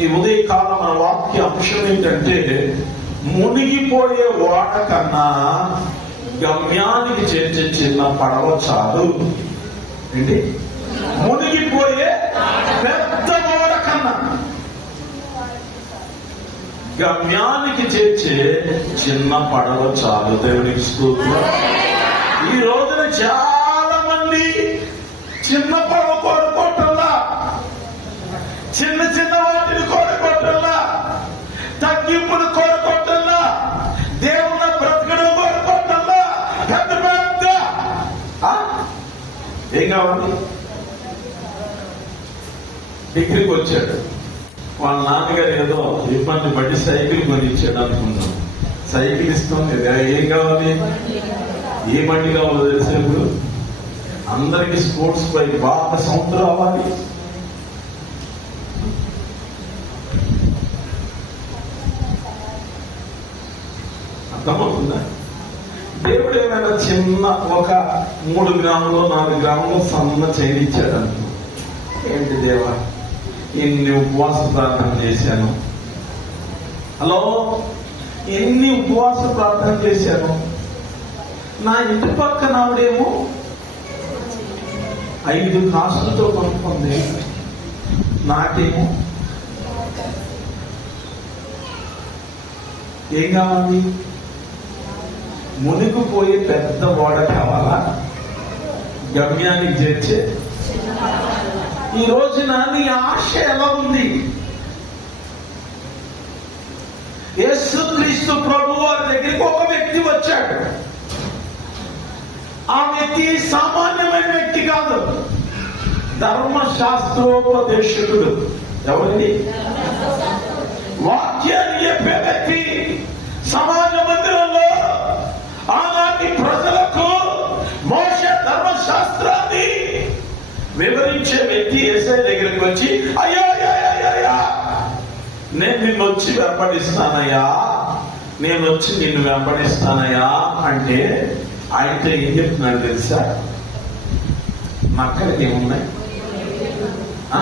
ఈ ఉదయకాలం మన వాక్య అంశం ఏంటంటే మునిగిపోయే ఓట కన్నా గమ్యానికి చేర్చే చిన్న పడవ చాలు. ఏంటి? మునిగిపోయే పెద్ద ఓడ కన్నా గమ్యానికి చేర్చే చిన్న పడవ చాలు దేవునికి స్తోత్రం. ఈ రోజున చాలా మంది చిన్న పడవ కోరుకోవటంలా చిన్న చిన్న వాటిని కోరుకోవటంలా తగ్గింపును కోరుకోవటంలా దేవున్న బ్రతకడం కోరుకోవటంలా పెద్ద పెద్ద. ఏం కావాలి? డిగ్రీకి వచ్చాడు. వాళ్ళ నాన్నగారు ఏదో ఇబ్బంది పడి సైకిల్ కొనిచ్చాడు అనుకున్నాం సైకిల్ ఇస్తాం ఏం కావాలి? ఏ బండి కావాలో తెలిసే ఇప్పుడు? అందరికి స్పోర్ట్స్ బైక్. బాగా సంవత్సరం అవ్వాలి అర్థమవుతుందా? దేవుడు ఏమైనా చిన్న ఒక మూడు గ్రాములు నాలుగు గ్రాములు సన్న చేయించాడు అనుకో ఏంటి దేవా? ఎన్ని ఉపవాస ప్రార్థన చేశాను? హలో? ఎన్ని ఉపవాస ప్రార్థన చేశాను? నా ఇంటి పక్కన ఆవిడేమో ఐదు కాసులతో కొనుక్కుంది. నాకేమో ఏం కావాలి? మునిగిపోయి పెద్ద ఓడ కావాలా? గమ్యానికి చేర్చే. ఈ రోజున నీ ఆశ ఎలా ఉంది? యేసుక్రీస్తు ప్రభు వారి దగ్గరికి ఒక వ్యక్తి వచ్చాడు. ఆ వ్యక్తి సామాన్యమైన వ్యక్తి కాదు. ధర్మశాస్త్రోపదేశకుడు. ఎవరిది వివరించే వ్యక్తి ఎస్ఐ దగ్గరికి వచ్చి అయ్యా నేను నిన్ను వచ్చి వెంబడిస్తానయ్యా. నేను వచ్చి నిన్ను వెంబడిస్తానయ్యా. అంటే ఆయనతో ఏం చెప్తున్నాడు తెలుసా? మక్కలకి ఏమున్నాయి ఆ?